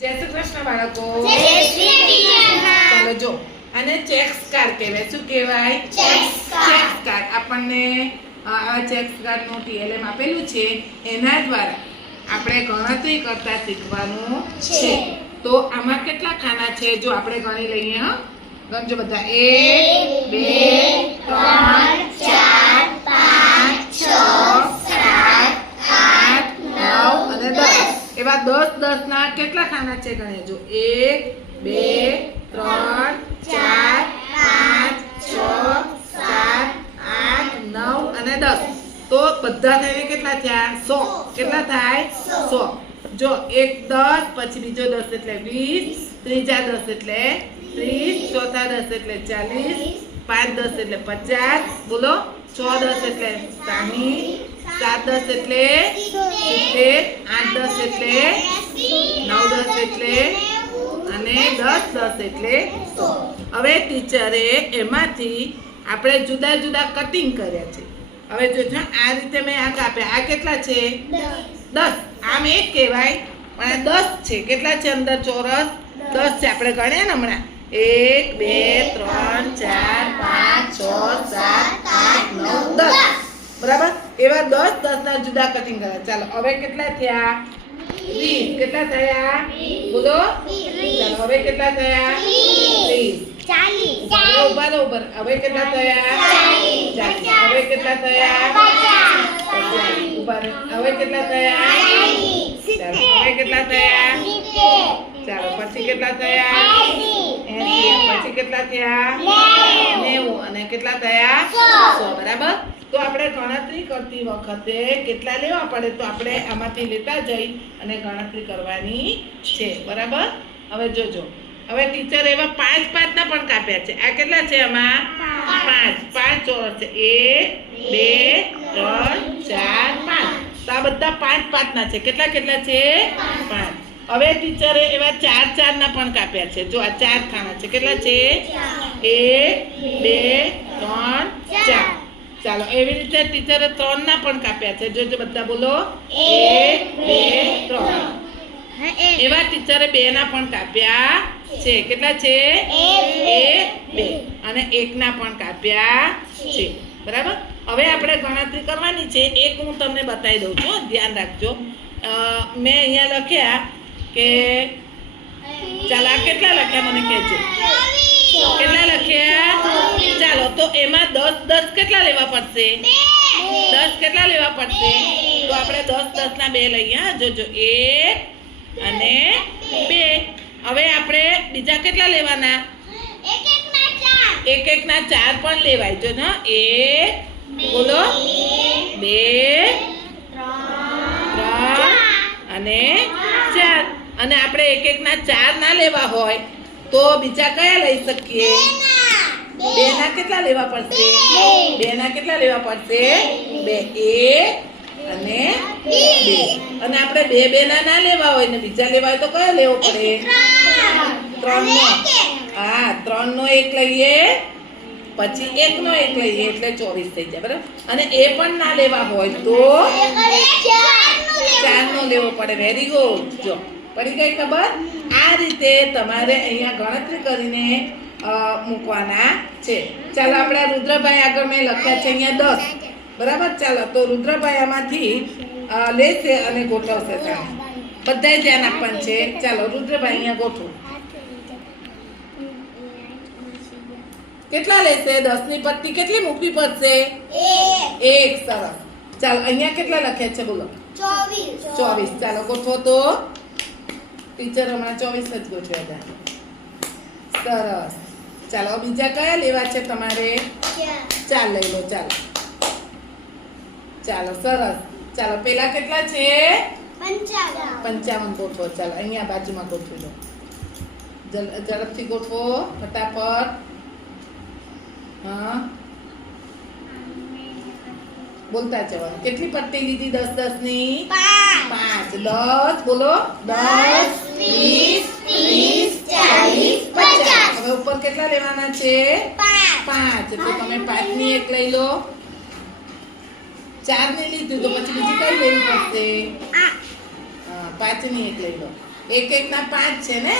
જય શ્રી કૃષ્ણ બાળકો. જો આને ચેક્સ કાર કહેવાય. શું કહેવાય? ચેક્સ કાર આપણને આ ચેક્સ કાર્ડનું ટીએલએમ આપેલું છે. એના દ્વારા આપણે ગણતરી કરતા શીખવાનું છે. છે. તો આમાં કેટલા ખાના છે? જો આપણે ગણી લઈએ હા. ગણજો બધા. એક બે ત્રણ ના કેટલા ખાના છે ગણે? એક, બે, ત્રણ, ચાર, પાંચ, છ, સાત, આઠ, નવ અને દસ. તો બધા થઈને કેટલા થયા? સો. કેટલા થાય? સો. જો એક દસ, પછી બીજો દસ એટલે વીસ, ત્રીજા દસ એટલે ત્રીસ, ચોથા દસ એટલે ચાલીસ, પાંચ દસ એટલે પચાસ, બોલો? છ દસ એટલે સાહીઠ, સાત દસ એટલે સિત્તેર, આઠ દસ એટલે નવ દસ એટલે અને દસ દસ એટલે હવે ટીચરે એમાંથી આપણે જુદા જુદા કટિંગ કર્યા છે. હવે જોજો, આ રીતે મેં આ કાપ્યા આ કેટલા છે? દસ. આમ એક કહેવાય, પણ આ દસ છે. કેટલા છે અંદર ચોરસ? દસ છે. આપણે ગણીએ ને હમણાં? એક, બે, ત્રણ, ચાર, પાંચ, છ, સાત, આઠ, નવ, દસ. બરાબર? એવા દસ દસના જુદા કટિંગ કર્યા. ચાલો, હવે કેટલા થયા? વીસ કેટલા થયા? બોલો. ચાલો હવે કેટલા થયા? ત્રીસ. ઊભા રહો ઊભા હવે કેટલા થયા? ચાલીસ. હવે કેટલા થયા. ઊભા હવે કેટલા થયા? ચાલો હવે કેટલા થયા? ચાલો પછી કેટલા થયા? પછી કેટલા થયા? નેવું અને કેટલા થયા? સો. બરાબર? તો આપણે ગણતરી કરતી વખતે કેટલા લેવા પડે? તો આપણે આમાંથી લેતા જઈ અને ગણતરી કરવાની છે બરાબર? હવે જોજો. હવે ટીચર એવા પાંચ પાંચના પણ કાપ્યા છે. આ કેટલા છે આમાં? પાંચ. પાંચ. ચોરસ છે. એક બે ત્રણ ચાર પાંચ. તો આ બધા પાંચ પાંચના છે. કેટલા કેટલા છે? પાંચ. હવે ટીચરે એવા ચાર ચાર ના પણ કાપ્યા છે. જો આ ચાર ખાના છે. કેટલા છે? એક, બે, ત્રણ, ચાર. ચાલો, એવી રીતે ટીચરે ત્રણ ના પણ કાપ્યા છે. જોજો બધા બોલો. એક, બે, ત્રણ. એવા ટીચરે બે ના પણ કાપ્યા છે. કેટલા છે? એક, બે. અને એક ના પણ કાપ્યા છે. બરાબર? હવે આપણે ગણતરી કરવાની છે. એક હું તમને બતાવી દઉં છું. ધ્યાન રાખજો. મેં અહીંયા લખ્યા કે ચાલો, આ કેટલા લખ્યા મને કહેજો. કેટલા લખ્યા? ચાલો, તો એમાં દસ દસ કેટલા લેવા પડશે? દસ કેટલા લેવા પડશે? તો આપણે દસ દસ ના બે લઈએ, હા? જોજો, એક અને બે. હવે આપણે બીજા કેટલા લેવાના? એક એક ના ચાર પણ લેવાય. જો, એક, બોલો. બે, ત્રણ અને ચાર. અને આપણે એક એક ના ચાર ના લેવા હોય તો બીજા કયા લઈ શકીએ? બે ના કેટલા લેવા પડશે? બે ના કેટલા લેવા પડશે? બે. એક અને બે. અને આપણે બે બે ના ના લેવા હોય ને બીજા લેવા હોય તો કયો લેવો પડે? ત્રણ નો હા ત્રણ નો એક લઈએ પછી એક નો એક લઈએ એટલે ચોવીસ થઈ જાય બરાબર? અને એ પણ ના લેવા હોય તો ચાર નો લેવો પડે. વેરી ગુડ જો. પડી ગઈ ખબર? આ રીતે તમારે અહીંયા ગણતરી કરીને મૂકવાના છે. ચાલો આપણા રુદ્રભાઈ આગળ મેં લખ્યા છે અહીંયા દસ. બરાબર? ચાલો તો રુદ્રભાઈ આમાંથી લેશે અને ગોઠવશે સામે બધાય ધ્યાન આપવાનું છે. ચાલો રુદ્રભાઈ અહીંયા ગોઠવો. કેટલા લેશે? દસની પત્તી કેટલી મૂકવી પડશે? એક. સરસ. ચાલો અહીંયા કેટલા લખ્યા છે? બોલો. ચોવીસ. ચાલો ગોઠવો તો. ટીચર હમણાં ચોવીસ જ ગોઠવ્યા હતા. સરસ. ચાલો બીજા કયા લેવા છે તમારે? ચાલ લઈ લો ચાલો. ચાલો સરસ. ચાલો પેલા કેટલા છે? પંચાવન. ગોઠવો ચાલો અહીંયા બાજુમાં ગોઠવી લો ઝડપથી ગોઠવો ફટાફટ. હા. બોલતા જવાનું. કેટલી પટ્ટી લીધી? દસ દસની? પાંચ. દસ. બોલો. દસ. હવે ઉપર કેટલા લેવાના છે? પાંચ. તો તમે પાંચની એક લઈ લો. ચારની લીધું તો પછી બીજી કઈ લેવી પડશે? પાંચની એક લઈ લો. એક એક ના પાંચ છે ને?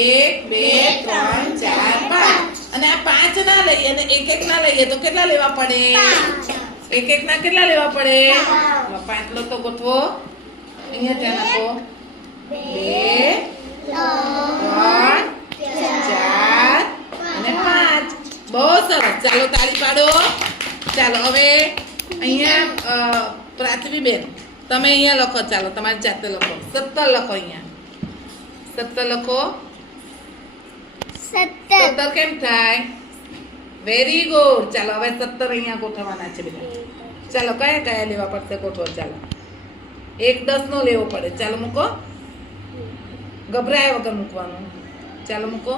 એક બે ત્રણ ચાર પાંચ. અને આ પાંચ ના લઈએ અને એક એક ના લઈએ તો કેટલા લેવા પડે? એક એક ના કેટલા લેવા પડે? પાંચલો તો ગોઠવો. અહીંયા ત્યાં નાખો બે ત્રણ ચાર અને પાંચ. બહુ સરસ. ચાલો તાળી પાડો. ચાલો હવે અહીંયા અ, પ્રાથવીબેન તમે અહીંયા લખો. ચાલો તમારી જાતે લખો. સત્તર લખો અહીંયા. સત્તર લખો. સત્તર. કેમ થાય? વેરી ગુડ ચાલો હવે સત્તર અહીંયા ગોઠવવાના છે બધા. ચાલો કયા કયા લેવા પડશે ગોઠવો? ચાલો. એક દસ નો લેવો પડે. ચાલો મૂકો. ગભરાયા વગર મૂકવાનું. ચાલો મૂકો.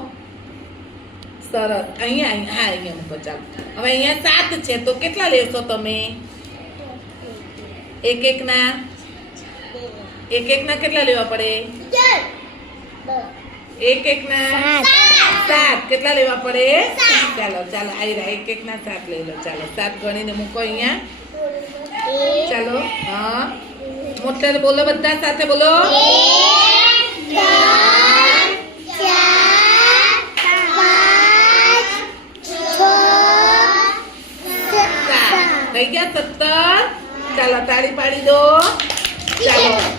સરસ. અહીંયા હા, અહીંયા મૂકો, ચાલો. હવે અહીંયા સાત છે. તો કેટલા લેશો તમે? એક એકના? એક એકના કેટલા લેવા પડે? એક એકના? સાત. કેટલા લેવા પડે? ચાલો ચાલો. આવી રહ્યા. એક એકના સાત લઈ લો. ચાલો. સાત ગણીને મૂકો અહીંયા. ચાલો. હા. મોટા બોલો બધા સાથે, બોલો. થઈ ગયા સત્તર ચાલો તાળી પાડી દો ચાલો